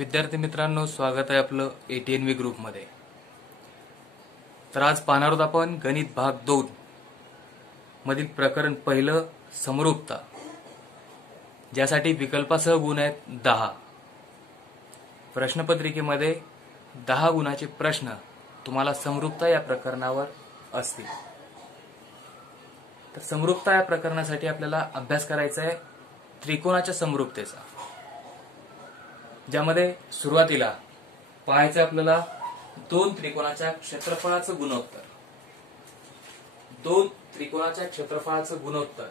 विद्यार्थी मित्रांनो, स्वागत आहे आपलं ATNV ग्रुपमध्ये। तर आज पाहणार आहोत आपण गणित भाग 2 मधील प्रकरण पहिलं समरूपता, ज्यासाठी विकल्पासह गुण आहेत 10। प्रश्नपत्रिकेमध्ये 10 गुणाचे प्रश्न तुम्हाला समरूपता या प्रकरणावर असतील। तर समरूपता या प्रकरणासाठी आपल्याला अभ्यास करायचा आहे त्रिकोणाच्या समरूपतेचा, ज्यामध्ये सुरुवातीला पाहायचं आपल्याला दोन त्रिकोणाच्या क्षेत्रफळाचं गुणोत्तर। दोन त्रिकोणाच्या क्षेत्रफळाचं गुणोत्तर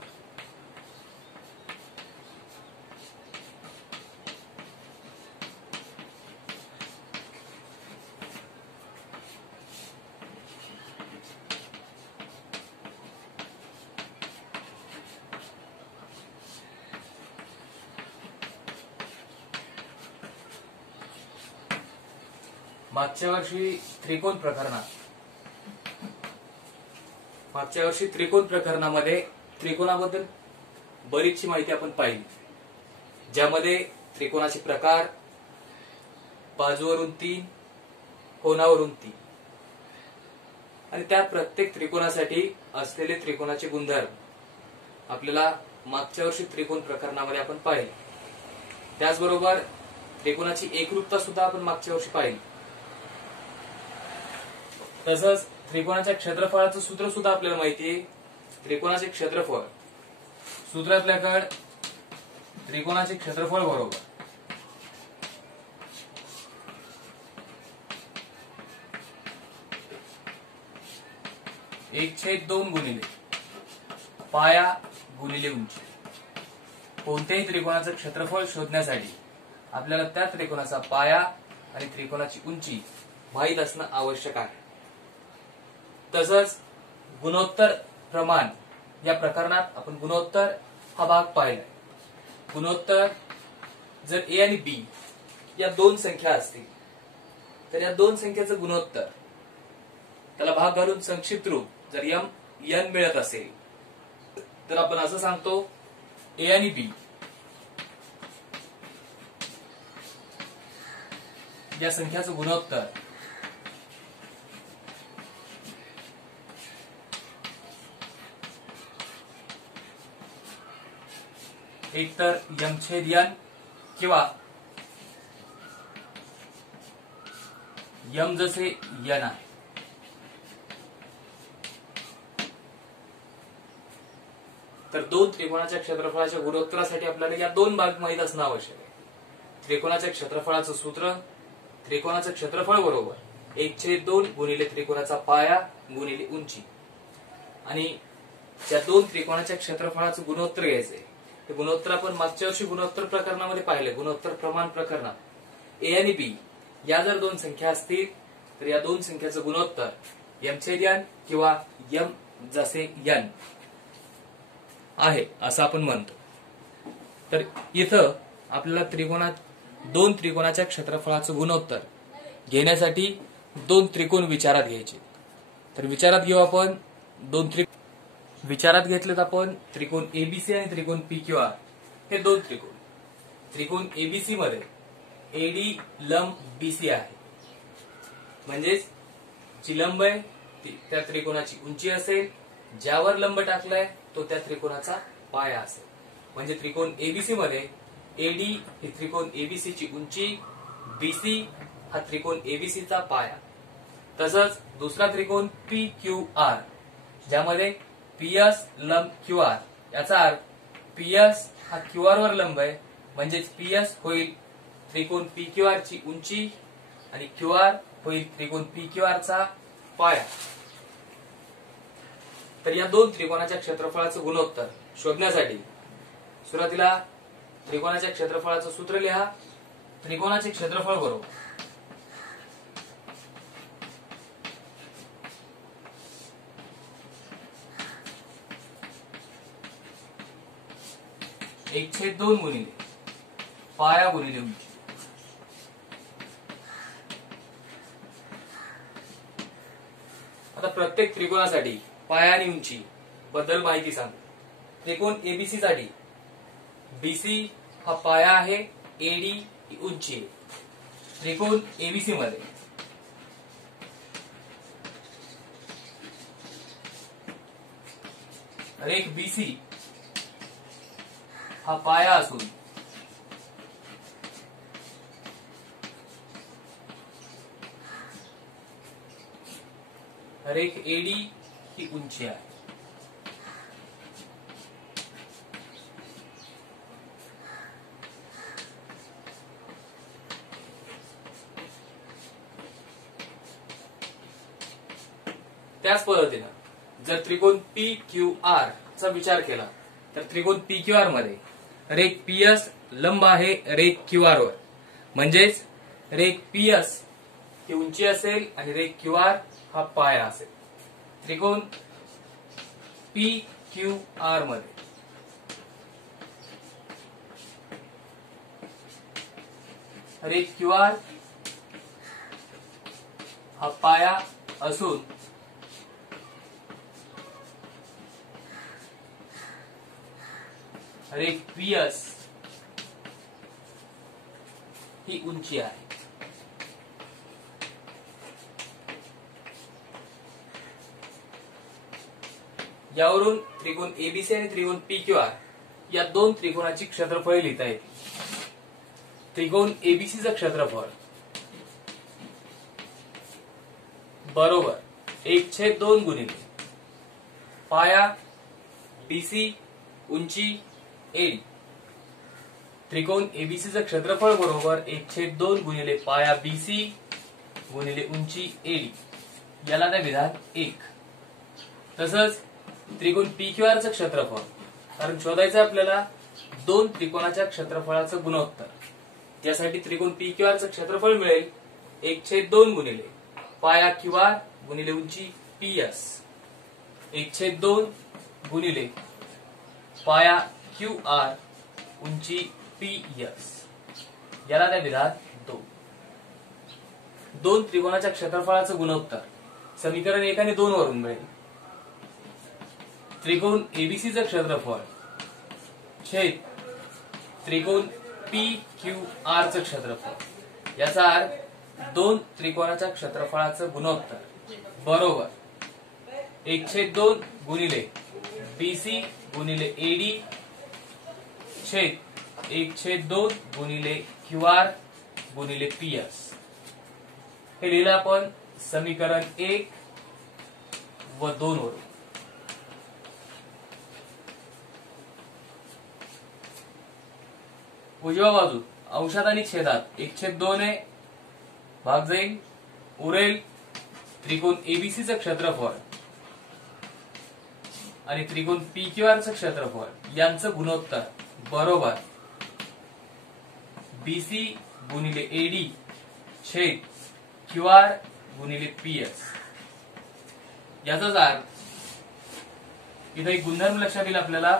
मागच्या वर्षी त्रिकोण प्रकरणामध्ये त्रिकोणाबद्दल बरीचशी माहिती आपण पाहिली, ज्यामध्ये त्रिकोणाचे प्रकार, बाजूवरून 3, कोनावरून 3 आणि त्या प्रत्येक त्रिकोणासाठी असलेले त्रिकोणाचे गुणधर्म आपल्याला मागच्या वर्षी त्रिकोण प्रकरणामध्ये आपण पाहिले। त्याचबरोबर त्रिकोणाची एकरूपता सुद्धा आपण मागच्या वर्षी पाहिली। तसंच त्रिकोणाच्या क्षेत्रफळाचं सूत्र सुद्धा आपल्याला माहिती आहे। त्रिकोणाचे क्षेत्रफळ सूत्र आपल्याकडे त्रिकोणाचे क्षेत्रफळ बरोबर एक छेद 2 गुणिले पाया गुणिले उंची। कोणत्याही त्रिकोणाचं क्षेत्रफळ शोधण्यासाठी आपल्याला त्या त्रिकोणाचा पाया आणि त्रिकोणाची उंची माहित असणं आवश्यक आहे। तसंच गुणोत्तर प्रमाण या प्रकरणात आपण गुणोत्तर हा भाग पाहिलाय। गुणोत्तर जर a आणि b या दोन संख्या असतील तर या दोन संख्येचं गुणोत्तर, त्याला भाग घालून संक्षिप्त रूप जर n मिळत असेल तर आपण असं सांगतो a आणि b या संख्याचं गुणोत्तर एक तर m/n किंवा m जसे n आहे। तर दोन त्रिकोणाच्या क्षेत्रफळाच्या गुणोत्तरासाठी आपल्याला या दोन भाग माहित असणं आवश्यक आहे। त्रिकोणाच्या क्षेत्रफळाचं सूत्र त्रिकोणाचं क्षेत्रफळ बरोबर 1/2 गुणिले त्रिकोणाचा पाया गुणिले उंची, आणि त्या दोन त्रिकोणाच्या क्षेत्रफळाचं गुणोत्तर घ्यायचंय। हे गुणोत्तर आपण मागच्या वर्षी गुणोत्तर प्रकरणामध्ये पाहिले। गुणोत्तर प्रमाण प्रकरणात a आणि b या जर दोन संख्या असतील तर या दोन संख्याचं गुणोत्तर m/n किंवा m जसे n आहे असं आपण म्हणतो। तर इथं आपल्याला दोन त्रिकोणाच्या क्षेत्रफळाचं गुणोत्तर घेण्यासाठी दोन त्रिकोण विचारात घ्यायचे। तर विचारात घेऊ आपण विचारात घेतलेत आपण त्रिकोण ABC आणि त्रिकोण PQR हे दोन त्रिकोण। त्रिकोण ABC मध्ये AD लंब BC आहे, म्हणजेच जी लंब आहे त्या त्रिकोणाची उंची असेल, ज्यावर लंब टाकलाय तो त्या त्रिकोणाचा पाया असेल। म्हणजे त्रिकोण ABC मध्ये AD ही त्रिकोण ABC ची उंची, BC हा त्रिकोण ABC चा पाया। तसंच दुसरा त्रिकोण PQR, ज्यामध्ये PS लंब QR, याचा अर्थ PS हा QR वर लंब आहे, म्हणजेच PS होईल त्रिकोण PQR ची उंची आणि QR होईल त्रिकोण PQR चा पाया। तर या दोन त्रिकोणाच्या क्षेत्रफळाचं गुणोत्तर शोधण्यासाठी सुरुवातीला त्रिकोणाच्या क्षेत्रफळाचं सूत्र लिहा। त्रिकोणाचे क्षेत्रफळ बरोबर एक छेद 2 गुणिले पाया गुणिले उंची। आता प्रत्येक त्रिकोणासाठी पाया आणि उंची बद्दल माहिती सांगतो। त्रिकोण ABC साठी BC हा पाया आहे, AD ही उंची आहे। त्रिकोण एबीसी मध्ये रेख बीसी हा पाया असून रेख एडी ही उंची आहे. त्याच पद्धतीनं जर त्रिकोण पी क्यू आर चा विचार केला तर त्रिकोण पी क्यू आर मध्ये रेख पीएस लंब आहे रेख क्यू आर वर, म्हणजेच रेख पीएस ही उंची असेल आणि रेख क्यू आर हा पाया असेल. त्रिकोण पी क्यू आर मध्ये रेख क्यू आर हा पाया असून रेख पीएस ही उंची आहे. यावरून त्रिकोण एबीसी आणि त्रिकोण पी क्यू आर या दोन त्रिकोणाची क्षेत्रफळे लिहिता येतील. त्रिकोण एबीसीचं क्षेत्रफळ बरोबर 1/2 गुणिले पाया बीसी उंची एडी. त्रिकोण एबीसीचं क्षेत्रफळ बरोबर 1/2 गुणिले पाया बीसी गुणिले उंची एडी, याला त्या विधान 1. तसंच त्रिकोण पी क्यू आर चं क्षेत्रफळ, कारण शोधायचं आपल्याला दोन त्रिकोणाच्या क्षेत्रफळाचं गुणोत्तर. त्यासाठी त्रिकोण पी क्यू आर चं क्षेत्रफळ मिळेल 1/2 गुणिले पाया क्यू आर गुणिले उंची पीएस 1/2 गुणिले पाया क्यू आर उंची पीएस, याला त्या विधान 2. दोन त्रिकोणाच्या क्षेत्रफळाचं गुणोत्तर समीकरण 1 आणि 2 वरून मिळेल. त्रिकोण एबीसीचं क्षेत्रफळ छेद त्रिकोण पी क्यू आर चं क्षेत्रफळ, याचा अर्थ दोन त्रिकोणाच्या क्षेत्रफळाचं गुणोत्तर बरोबर 1/2 गुणिले बीसी गुणिले एडी छेद 1/2 गुणिले क्यू आर गुणिले पीएस. हे लिहिलं आपण समीकरण 1 व 2 वरून. उजव्या बाजू अंशात आणि छेदात 1/2 ने भाग जाईल, उरेल त्रिकोण एबीसीचं क्षेत्रफळ आणि त्रिकोण पी क्यू आर चं क्षेत्रफळ यांचं गुणोत्तर बरोबर बीसी गुणिले एडी छेद क्यू आर गुणिले पीएस. याचाच अर्थ इथे एक गुणधर्म लक्षात येईल आपल्याला,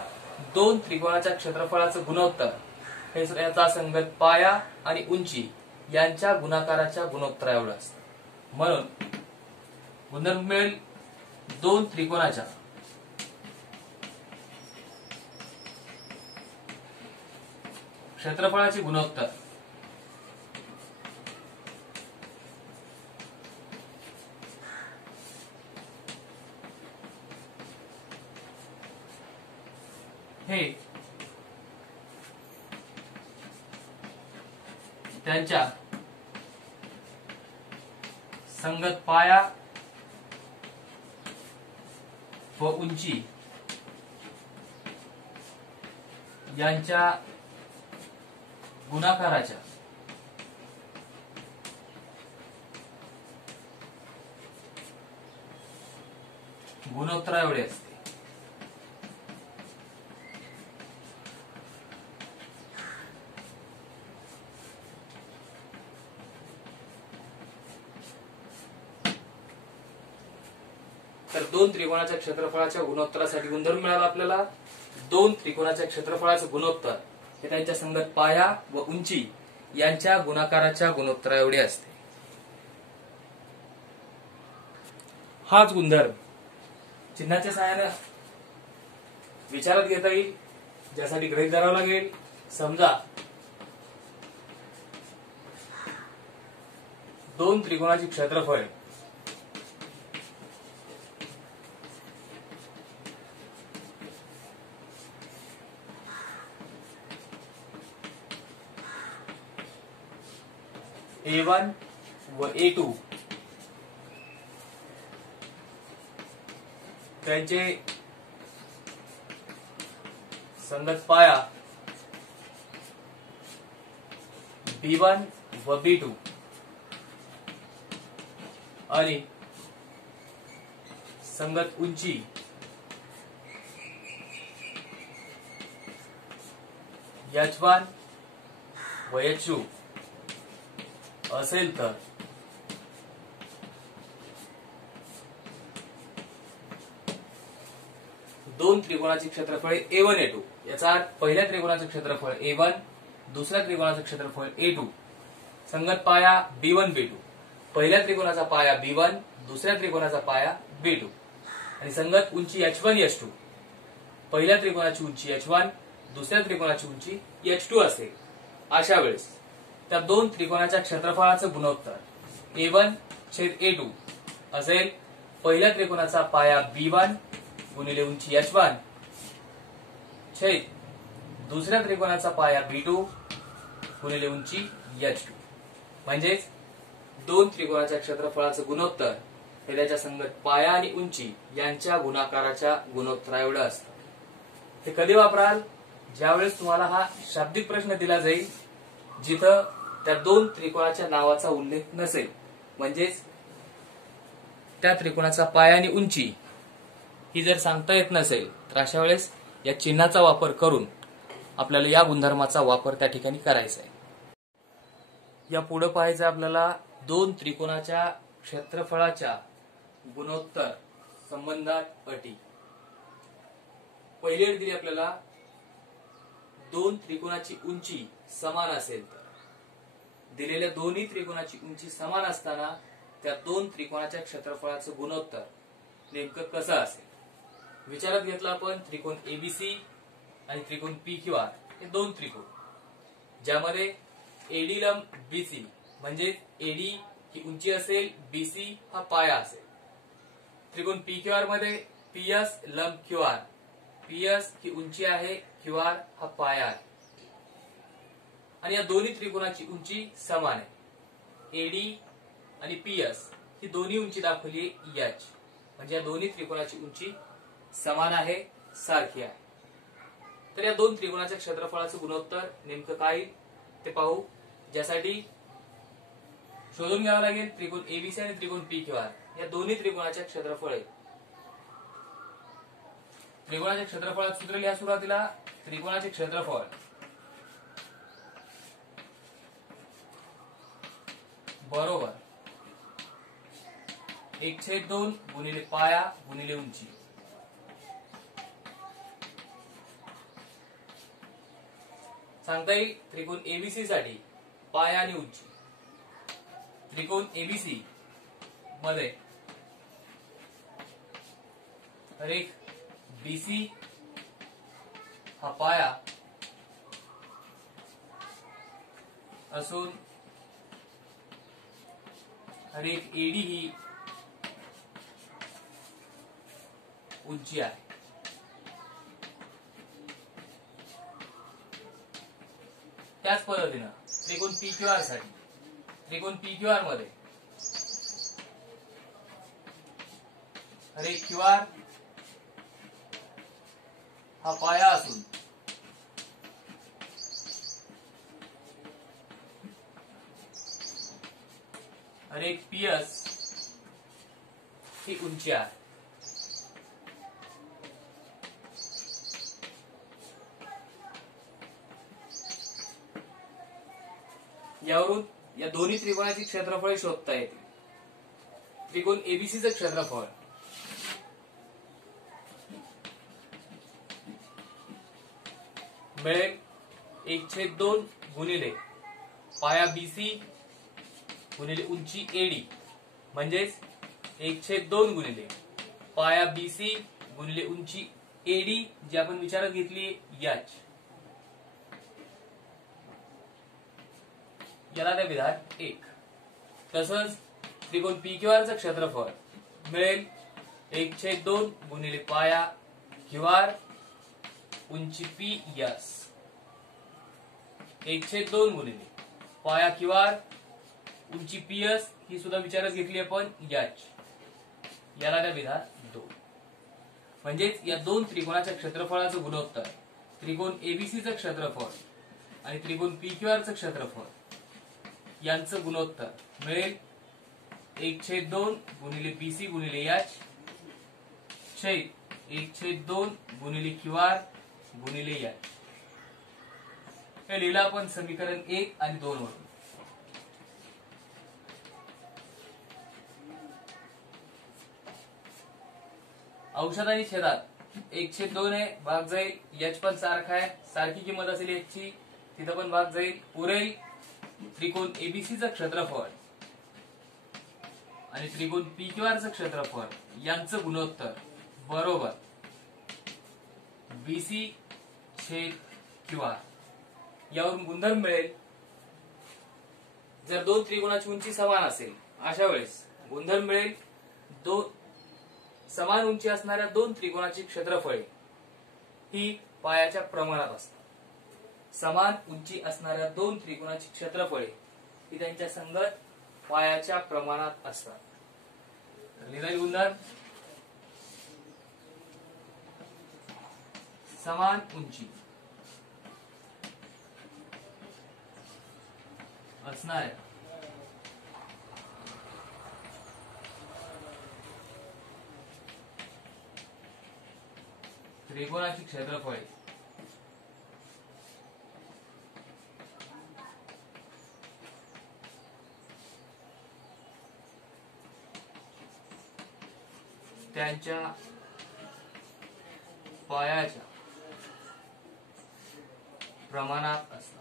दोन त्रिकोणाच्या क्षेत्रफळाचं गुणोत्तर हे याचा संगत पाया आणि उंची यांच्या गुणाकाराच्या गुणोत्तरा एवढं असतं. म्हणून गुणधर्म मिळेल दोन त्रिकोणाच्या क्षेत्रफळाचे गुणोत्तर हे त्यांच्या संगत पाया व उंची यांच्या गुणाकाराच्या गुणोत्तरा एवढे असते. तर दोन त्रिकोणाच्या क्षेत्रफळाच्या गुणोत्तरासाठी गुणधर्म मिळाला आपल्याला. दोन त्रिकोणाच्या क्षेत्रफळाचं गुणोत्तर हे त्यांच्या संगत पाया व उंची यांच्या गुणाकाराच्या गुणोत्तरा एवढे असते. हाच गुणधर्म चिन्हाच्या सहाय्याने विचारात घेता येईल, ज्यासाठी गृहीत धरावं लागेल. समजा दोन त्रिकोणाचे क्षेत्रफळ A1 व A2 त्यांचे संगत पाया B1 व B2 आणि संगत उंची H1 व H2 असेल तर दोन त्रिकोणाचे क्षेत्रफळ A1 A2 याचा अर्थ पहिल्या त्रिकोणाचे क्षेत्रफळ A1 दुसऱ्या त्रिकोणाचे क्षेत्रफळ A2 संगत पाया B1 B2 पहिल्या त्रिकोणाचा पाया B1 दुसऱ्या त्रिकोणाचा पाया B2 आणि संगत उंची H1 H2 पहिल्या त्रिकोणाची उंची H1 दुसऱ्या त्रिकोणाची उंची H2 असेल. अशा वेळेस त्या दोन त्रिकोणाच्या क्षेत्रफळाचं गुणोत्तर A1 छेद A2 असेल पहिल्या त्रिकोणाचा पाया B1 गुणिले उंची H1 छेद दुसऱ्या त्रिकोणाचा पाया B2 गुणिले उंची H2. म्हणजेच दोन त्रिकोणाच्या क्षेत्रफळाचं गुणोत्तर हे त्याच्या संगत पाया आणि उंची यांच्या गुणाकाराच्या गुणोत्तरा एवढं असतं. हे कधी वापराल? ज्यावेळेस तुम्हाला हा शाब्दिक प्रश्न दिला जाईल जिथं त्या दोन त्रिकोणाच्या नावाचा उल्लेख नसेल, म्हणजेच त्या त्रिकोणाचा पाया आणि उंची ही जर सांगता येत नसेल तर अशा वेळेस या चिन्हाचा वापर करून आपल्याला या गुणधर्माचा वापर त्या ठिकाणी करायचा आहे. या पुढे पाहायचं आपल्याला दोन त्रिकोणाच्या क्षेत्रफळाच्या गुणोत्तर संबंधात अटी. पहिली अट दिली आपल्याला दोन त्रिकोणाची उंची समान असेल तर. दिलेल्या दोन्ही त्रिकोणाची उंची समान असताना त्या दोन त्रिकोणाच्या क्षेत्रफळाचं गुणोत्तर नेमकं कसं असेल. विचारात घेतला आपण त्रिकोण एबीसी आणि त्रिकोण PQR हे दोन त्रिकोण ज्यामध्ये एडी लंब बीसी म्हणजे एडी ही उंची असेल, बीसी हा पाया असेल. त्रिकोण PQR मध्ये PS लंब QR, PS ही उंची आहे, QR हा पाया आहे आणि या दोन्ही त्रिकोणाची उंची समान आहे. एडी आणि PS ही दोन्ही उंची दाखवली आहे H, म्हणजे या दोन्ही त्रिकोणाची उंची समान आहे, सारखी आहे. तर या दोन त्रिकोणाच्या क्षेत्रफळाचं गुणोत्तर नेमकं काय ते पाहू. ज्यासाठी शोधून घ्यावं लागेल त्रिकोण एबीसी आणि त्रिकोण PQR या दोन्ही त्रिकोणाच्या क्षेत्रफळ आहे. त्रिकोणाच्या क्षेत्रफळात सूत्र लिहा सुरुवातीला. त्रिकोणाचे क्षेत्रफळ बरोबर 1/2 गुणिले पाया गुणिले उंची. सांगता येईल त्रिकोण एबीसी साठी पाया आणि उंची. त्रिकोण एबीसी मध्ये रेख बीसी हा पाया असून रेख एडी ही उंची आहे. त्याच पद्धतीनं त्रिकोण PQR साठी त्रिकोण PQR मध्ये रेख QR हा पाया असून रेख PS ही उंची आहे. यावरून या दोन्ही त्रिकोणाची क्षेत्रफळ शोधता येते. त्रिकोण एबीसीचं क्षेत्रफळ मिळेल 1/2 गुणिले पाया बीसी गुणिले उंची एडी, म्हणजेच 1/2 गुणिले पाया बीसी गुणिले उंची एडी जी आपण विचारात घेतली H. याला द्या विधान 1. तसंच त्रिकोण PQRचं क्षेत्रफळ मिळेल 1/2 गुणिले पाया QR उंची PS 1/2 गुणिले पाया QR उंची PS ही सुद्धा विचारात घेतली आपण याला त्या विधान 2. म्हणजेच या दोन त्रिकोणाच्या क्षेत्रफळाचं गुणोत्तर त्रिकोण ABCचं क्षेत्रफळ आणि त्रिकोण PQRचं क्षेत्रफळ यांचं गुणोत्तर मिळेल 1/2 गुणिले BC गुणिले H छेद 1/2 गुणिले QR गुणिले H. हे लिहिलं आपण समीकरण 1 आणि 2 वरून. औषध आणि छेदात 1/2 आहे, भाग जाईल. H पण सारखा आहे, सारखी किंमत असेल H ची, तिथं पण भाग जाईल. उरेल त्रिकोण ABCचं क्षेत्रफळ आणि त्रिकोण PQRचं क्षेत्रफळ यांचं गुणोत्तर बरोबर BC छेद QR. यावरून गुणधर्म मिळेल. जर दोन त्रिकोणाची उंची समान असेल अशा वेळेस गुणधर्म मिळेल समान उंची असणाऱ्या दोन त्रिकोणाची क्षेत्रफळे ही पायाच्या प्रमाणात असतात. समान उंची असणाऱ्या दोन त्रिकोणाची क्षेत्रफळे ही त्यांच्या संगत पायाच्या प्रमाणात असतात. लिहिलेले गुणधर्म समान उंची असणाऱ्या त्रिकोणाची क्षेत्रफळे त्यांच्या पायाच्या प्रमाणात असतात.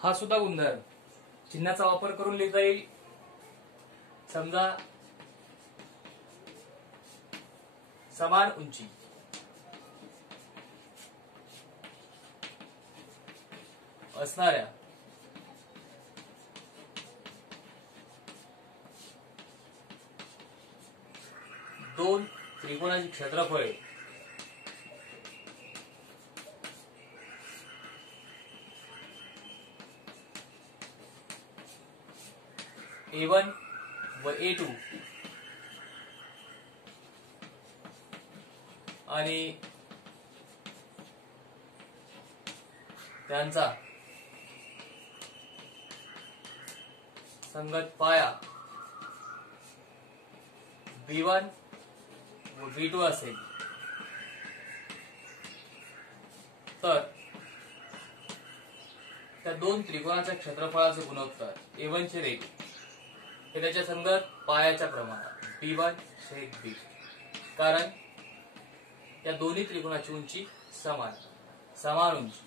हा सुद्धा गुणधर्म चिन्हाचा वापर करून लिहिता येईल. समजा समान उंची असणाऱ्या दोन त्रिकोणाची क्षेत्रफळे A1 व A2 आणि त्यांचा संगत पाया B1 व B2 असेल तर त्या दोन त्रिकोणाच्या क्षेत्रफळाचं गुणोत्तर A1 छेद A2 हे त्याच्या संगत पायाच्या प्रमाणात B1 छेद B2. कारण या दोन्ही त्रिकोणाची उंची समान उंची.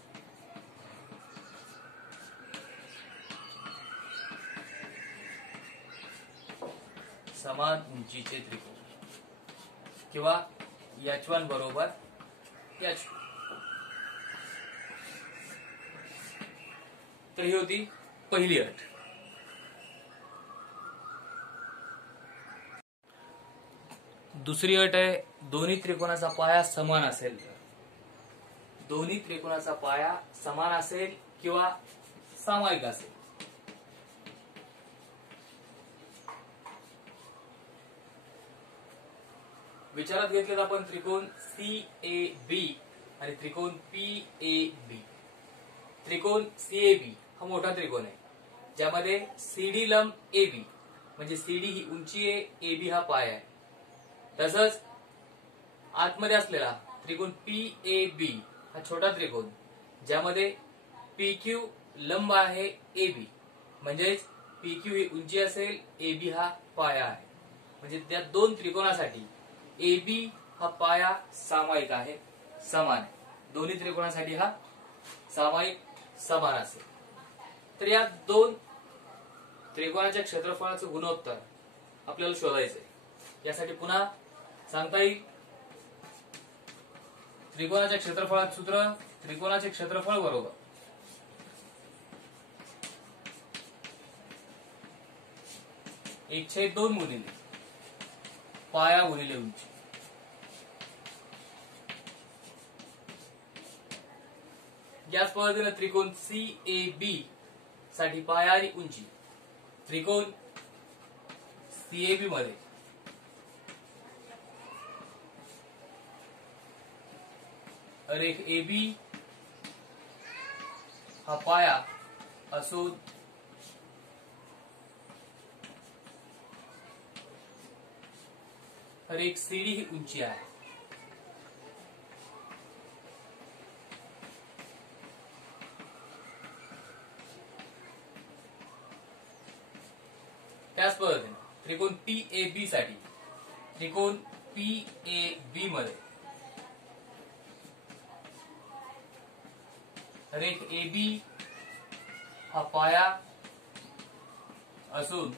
समान उंचीचे त्रिकोण किंवा H1 बरोबर H2. तर ही होती पहिली अट. दुसरी अट आहे दोन्ही त्रिकोणाचा पाया समान असेल तर. दोन्ही त्रिकोणाचा पाया समान असेल किंवा सामायिक असेल. विचारात घेतलेत आपण त्रिकोण CAB आणि त्रिकोण PAB. त्रिकोण CAB हा मोठा त्रिकोण आहे ज्यामध्ये CD लंब AB म्हणजे CD ही उंची आहे, AB हा पाया आहे. तसंच आतमध्ये असलेला त्रिकोण PAB हा छोटा त्रिकोण ज्यामध्ये PQ लंब आहे AB म्हणजेच PQ ही उंची असेल, AB हा पाया आहे. म्हणजे त्या दोन त्रिकोणासाठी AB हा पाया सामायिक आहे, समान आहे. दोन्ही त्रिकोणासाठी हा सामायिक समान असेल. तर या दोन त्रिकोणाच्या क्षेत्रफळाचं गुणोत्तर आपल्याला शोधायचंय। यासाठी पुन्हा सांगता येईल, त्रिकोणाच्या क्षेत्रफळाचं सूत्र, त्रिकोणाचे क्षेत्रफळ बरोबर 1/2 गुणिले पाया गुणिले उंची। याच पद्धतीने त्रिकोण CAB साठी पाया आणि उंची, त्रिकोण CAB मध्ये रेख AB हा पाया असून रेख CD ही उंची आहे। त्याच पद्धतीने त्रिकोण PAB साठी, त्रिकोण PAB मध्ये रेख AB हा पाया असून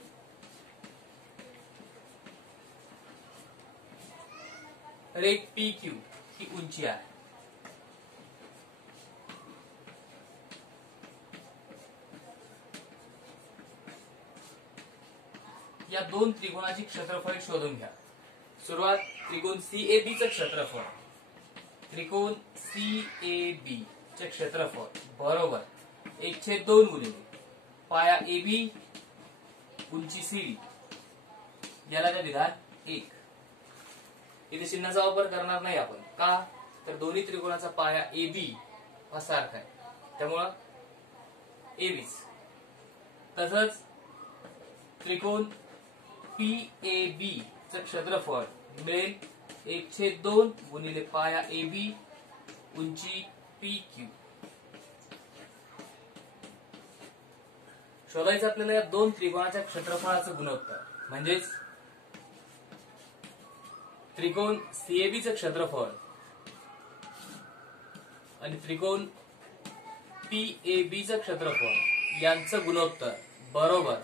रेख PQ ही उंची आहे। या दोन त्रिकोणाची क्षेत्रफळ शोधून घ्या। सुरुवात त्रिकोण CAB चं क्षेत्रफळ, त्रिकोण CAB चे क्षेत्रफळ बरोबर 1/2 गुणिले पाया AB उंची CD, याला त्या विधान 1। इथे चिन्हाचा वापर करणार नाही आपण, का तर दोन्ही त्रिकोणाचा पाया AB हा सारखा आहे, त्यामुळं ABच। तसंच त्रिकोण PAB चं क्षेत्रफळ मिळेल 1/2 गुणिले पाया AB उंची PQ। शोधायचं आपल्याला या दोन त्रिकोणाच्या क्षेत्रफळाचं गुणोत्तर, म्हणजेच त्रिकोण CAB चं क्षेत्रफळ आणि त्रिकोण PAB चं क्षेत्रफळ यांचं गुणोत्तर बरोबर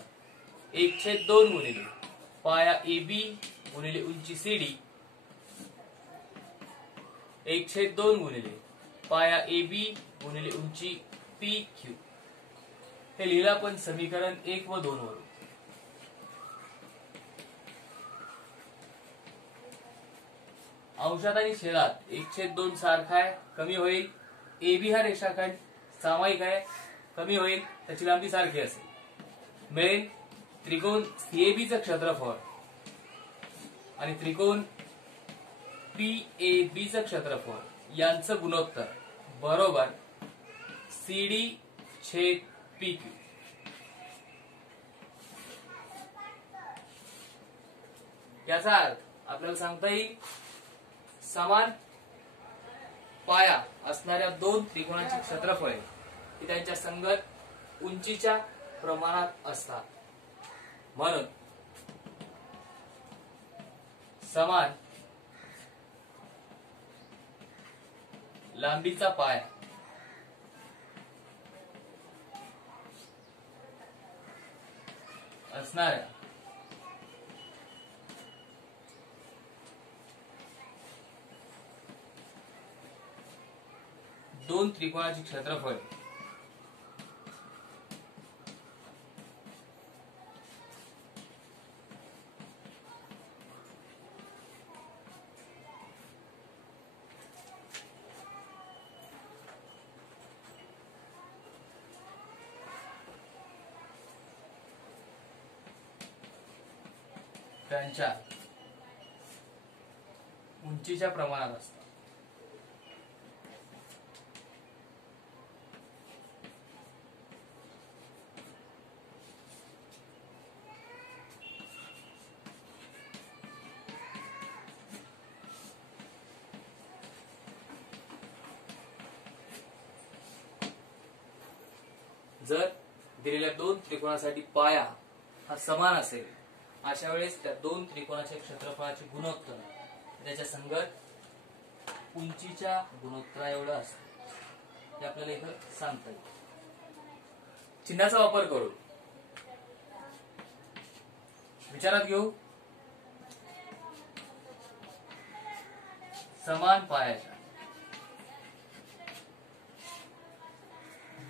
1/2 गुणिले पाया AB गुणिले उंची CD, 1/2 गुणिले पाया AB गुणिले उंची PQ। हे लिहिलं आपण समीकरण 1 व 2 वरून। अंशात आणि छेदात 1/2 सारखा आहे, कमी होईल। AB हा रेषाखंड सामायिक आहे, कमी होईल, त्याची लांबी सारखी असेल। मिळेल त्रिकोण CAB चं क्षेत्रफळ आणि त्रिकोण PAB चं क्षेत्रफळ यांचं गुणोत्तर बरोबर CD/PQ। याचा अर्थ आपल्याला सांगता येईल, समान पाया असणाऱ्या दोन त्रिकोणाची क्षेत्रफळे ही त्यांच्या संगत उंचीच्या प्रमाणात असतात, म्हणून समान लांबीचा पाया असणाऱ्या दोन त्रिकोणाची क्षेत्रफळ त्यांच्या उंचीच्या प्रमाणात असतात। जर दिलेल्या दोन त्रिकोणासाठी पाया हा समान असेल, अशा वेळेस त्या दोन त्रिकोणाच्या क्षेत्रफळाचे गुणोत्तर त्याच्या संगत उंचीच्या गुणोत्तरा एवढं असतं, हे आपल्याला इथं सांगता येईल। चिन्हाचा वापर करून विचारात घेऊ समान पायाच्या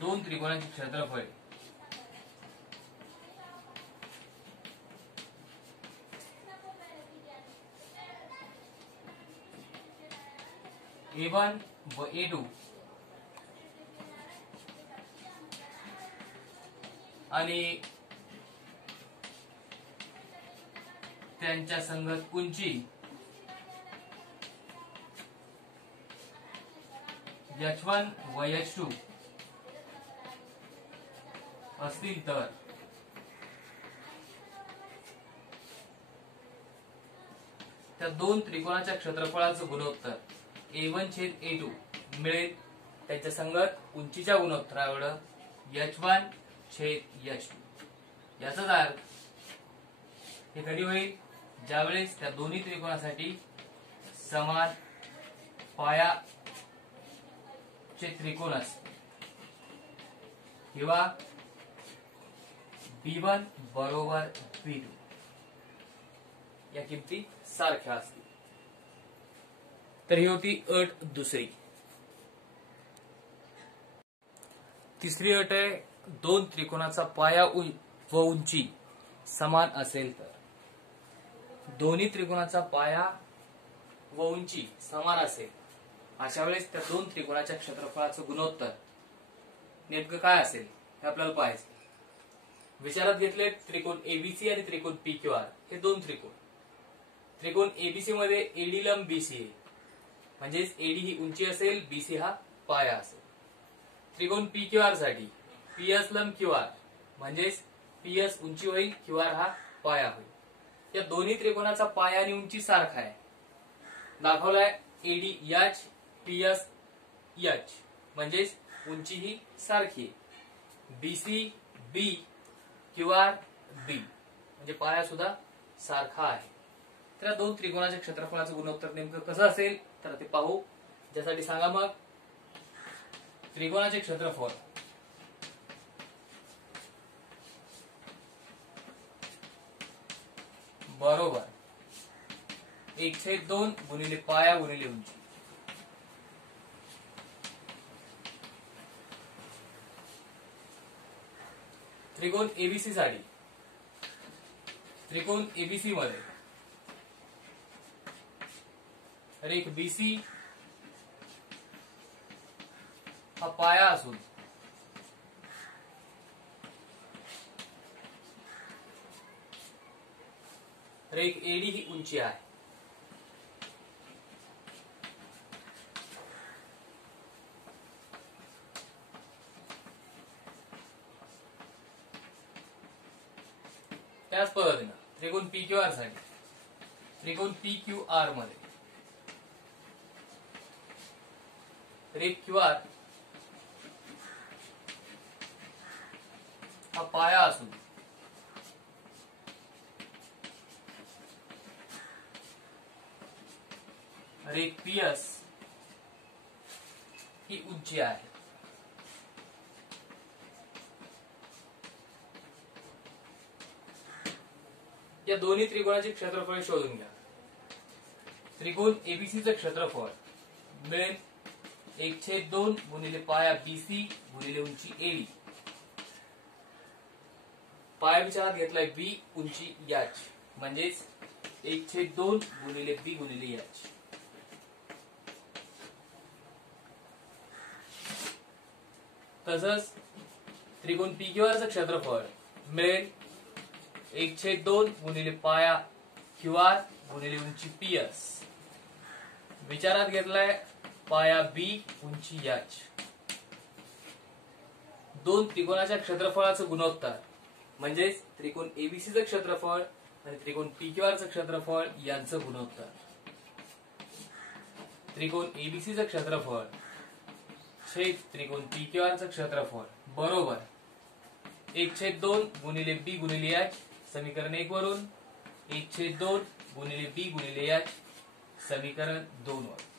दोन त्रिकोणाचे क्षेत्रफळ A1 व A2 आणि त्यांच्या संगत उंची H1 व H2 असतील तर त्या दोन त्रिकोणाच्या क्षेत्रफळाचं गुणोत्तर A1 छेद A2 मिळेल त्याच्या संगत उंचीच्या गुणोत्तरा एवढं H1 छेद H2। याचाच अर्थ हे कधी होईल ज्यावेळेस त्या दोन्ही त्रिकोणासाठी समान पाया चे त्रिकोण असते किंवा B1 बरोबर B2 या किमती सारख्या असतील। तर ही होती अट दुसरी। तिसरी अट आहे दोन त्रिकोणाचा पाया व उंची समान असेल तर दोन्ही त्रिकोणाचा पाया व उंची समान असेल अशा वेळेस त्या दोन त्रिकोणाच्या क्षेत्रफळाचं गुणोत्तर नेमकं काय असेल हे आपल्याला पाहायचं। विचारात घेतले त्रिकोण एबीसी आणि त्रिकोण पीक्यूआर हे दोन त्रिकोण। त्रिकोण एबीसी मध्ये एडी लंब बीसी आहे म्हणजेच एडी ही उंची असेल बीसी हा पाया असेल। त्रिकोण पीक्यूआर साठी पीएस लंब क्यूआर म्हणजेच पीएस उंची होईल क्यूआर हा पाया होईल। या दोन्ही त्रिकोणाचा पाया आणि उंची सारखा आहे दाखवलाय एडी एच पीएस एच म्हणजेच उंची ही सारखी आहे। बीसी बी क्यूआर बी म्हणजे पाया सुद्धा सारखा आहे। तर दोन त्रिकोणाच्या क्षेत्रफळाचं गुणोत्तर नेमकं कसं असेल तर ते पाहू। ज्यासाठी सांगा मग त्रिकोणाचे क्षेत्रफळ बरोबर 1/2 गुणिले पाया गुणिले उंची। त्रिकोण एबीसी साठी त्रिकोण एबीसी मध्ये रेख बीसी हा पाया असून रेख एडी ही उंची आहे। त्याच पद्धतीने त्रिकोण पीक्यूआर साठी त्रिकोण पीक्यूआर मध्ये रेख क्यूआर हा पाया असून रेख पीएस ही उंची आहे। या दोन्ही त्रिकोणाचे क्षेत्रफळ शोधून घ्या। त्रिकोण एबीसीचं क्षेत्रफळ मिळेल 1/2 गुणिले पाया बीसी गुणिले उंची एडी। पाया विचारात घेतलाय बी उंची एच म्हणजेच 1/2 गुणिले बी गुणिले एच। तसंच त्रिकोण पीक्यूआरचं क्षेत्रफळ मिळेल 1/2 गुणिले पाया क्यूआर गुणिले उंची पीएस। विचारात घेतलाय पाया बी उंची एच। दोन त्रिकोणाच्या क्षेत्रफळाचं गुणोत्तर म्हणजेच त्रिकोण एबीसीचं क्षेत्रफळ आणि त्रिकोण पीक्यूआरचं क्षेत्रफळ यांचं गुणोत्तर। त्रिकोण एबीसीचं क्षेत्रफळ छेद त्रिकोण पीक्यूआरचं क्षेत्रफळ बरोबर 1/2 गुणिले बी गुणिले एच समीकरण 1 वरून 1/2 गुणिले बी गुणिले एच समीकरण 2 वरून।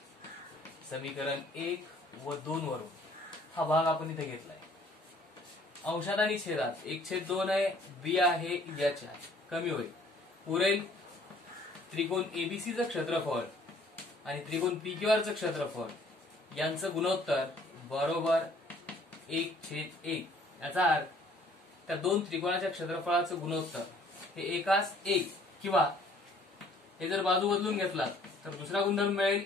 समीकरण 1 व 2 वरून हा भाग आपण इथे घेतलाय। अंशात आणि छेदात 1/2 आहे, बी आहे, एच आहे, कमी होईल. उरेल त्रिकोण एबीसीचं क्षेत्रफळ आणि त्रिकोण पीक्यूआरचं क्षेत्रफळ यांचं गुणोत्तर बरोबर 1/1. याचा अर्थ त्या दोन त्रिकोणाच्या क्षेत्रफळाचं गुणोत्तर हे एकास एक, किंवा हे जर बाजू बदलून घेतला तर दुसरा गुणधर्म मिळेल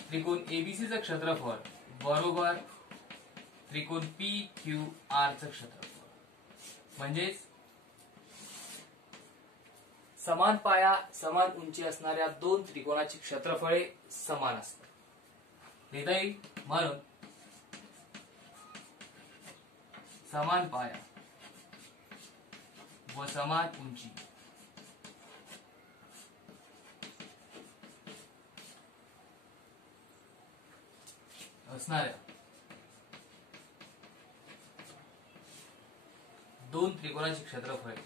त्रिकोण एबीसीचं क्षेत्रफळ बरोबर त्रिकोण पीक्यूआरचं क्षेत्रफळ. म्हणजेच समान पाया समान उंची असणाऱ्या दोन त्रिकोणाची क्षेत्रफळे समान असतात. लिहिता येईल म्हणून समान पाया व समान उंची असणाऱ्या दोन त्रिकोणाची क्षेत्रफळे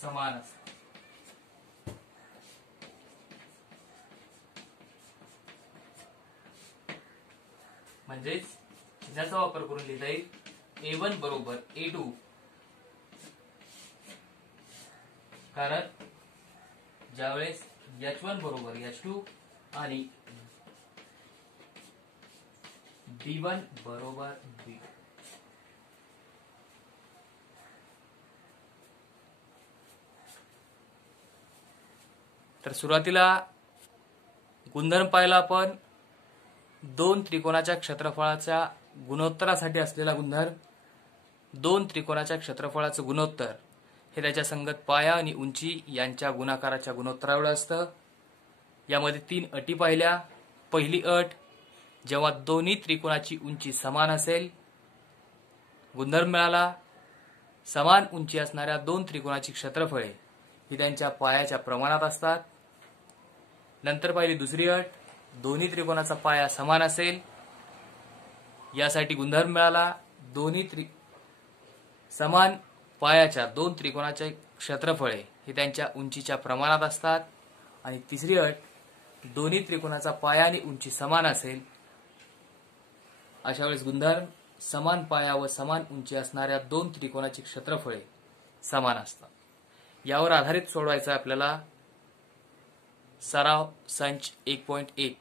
समान असतात. म्हणजेच ज्याचा वापर करून लिहिता येईल A1 बरोबर A2, कारण ज्यावेळेस H1 बरोबर H2 आणि B1 बरोबर B2. तर सुरुवातीला गुणधर्म पाहिला आपण दोन त्रिकोणाच्या क्षेत्रफळाच्या गुणोत्तरासाठी असलेला गुणधर्म. दोन त्रिकोणाच्या क्षेत्रफळाचं गुणोत्तर हे त्याच्या संगत पाया आणि उंची यांच्या गुणाकाराच्या गुणोत्तराएवढं असतं. यामध्ये 3 अटी पाहिल्या. पहिली अट, जेव्हा दोन्ही त्रिकोणाची उंची समान असेल. गुणधर्म मिळाला समान उंची असणाऱ्या दोन त्रिकोणाची क्षेत्रफळे ही त्यांच्या पायाच्या प्रमाणात असतात. नंतर पाहिली दुसरी अट, दोन्ही त्रिकोणाचा पाया समान असेल. यासाठी गुणधर्म मिळाला समान पायाच्या दोन त्रिकोणाचे क्षेत्रफळे हे त्यांच्या उंचीच्या प्रमाणात असतात. आणि तिसरी अट, दोन्ही त्रिकोणाचा पाया आणि उंची समान असेल. अशा वेळेस गुणधर्म समान पाया व समान उंची असणाऱ्या दोन त्रिकोणाची क्षेत्रफळे समान असतात. यावर आधारित सोडवायचा आपल्याला सराव संच 1.1.